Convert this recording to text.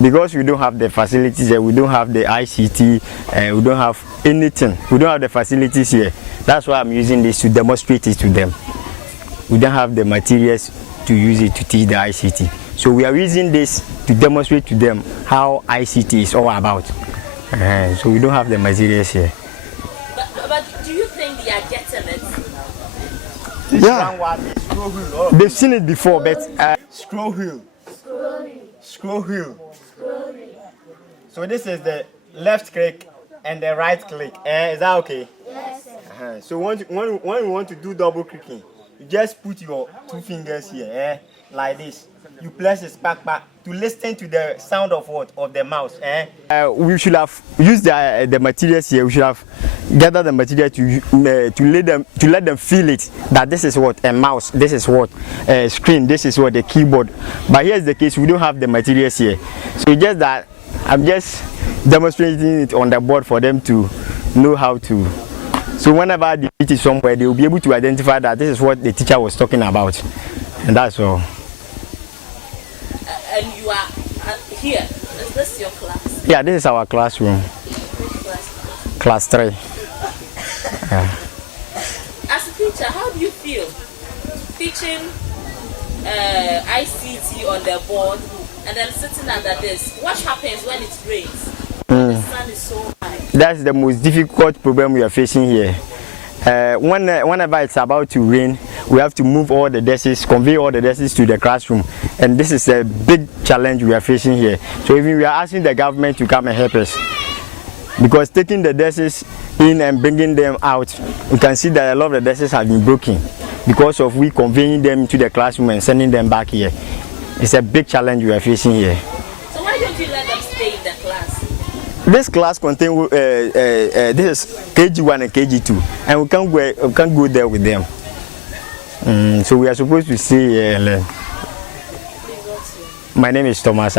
because we don't have the facilities here, we don't have the ICT, we don't have anything. We don't have the facilities here. That's why I'm using this to demonstrate it to them. We don't have the materials to use it to teach the ICT. So we are using this to demonstrate to them how ICT is all about. So we don't have the materials here. But do you think they are getting it? Yeah, they've seen it before, but Scroll wheel. Scroll wheel. So this is the left click and the right click. Is that okay? Yes, sir. So when you want to do double clicking, you just put your 2 fingers here, like this. You place it back to listen to the sound of what? Of the mouse. we should have used the materials here. We should have gathered the material to let them feel it, that this is what a mouse, this is what a screen, this is what a keyboard. But here's the case: we don't have the materials here. So just that I'm just demonstrating it on the board for them to know how to. So whenever they meet it somewhere, they will be able to identify that this is what the teacher was talking about, and that's all. And you are here. Is this your class? Yeah, this is our classroom. Which class? Class 3. Yeah. As a teacher, how do you feel teaching ICT on the board and then sitting under this? What happens when it rains? The sun is so high. That's the most difficult problem we are facing here. Whenever it's about to rain, we have to move all the desks, convey all the desks to the classroom, and this is a big challenge we are facing here. So even we are asking the government to come and help us, because taking the desks in and bringing them out, we can see that a lot of the desks have been broken because of we conveying them to the classroom and sending them back here. It's a big challenge we are facing here. So why don't you let them stay in the class? This class contains this is KG1 and KG2, and we can't go there with them. So we are supposed to stay here and learn. My name is Thomas.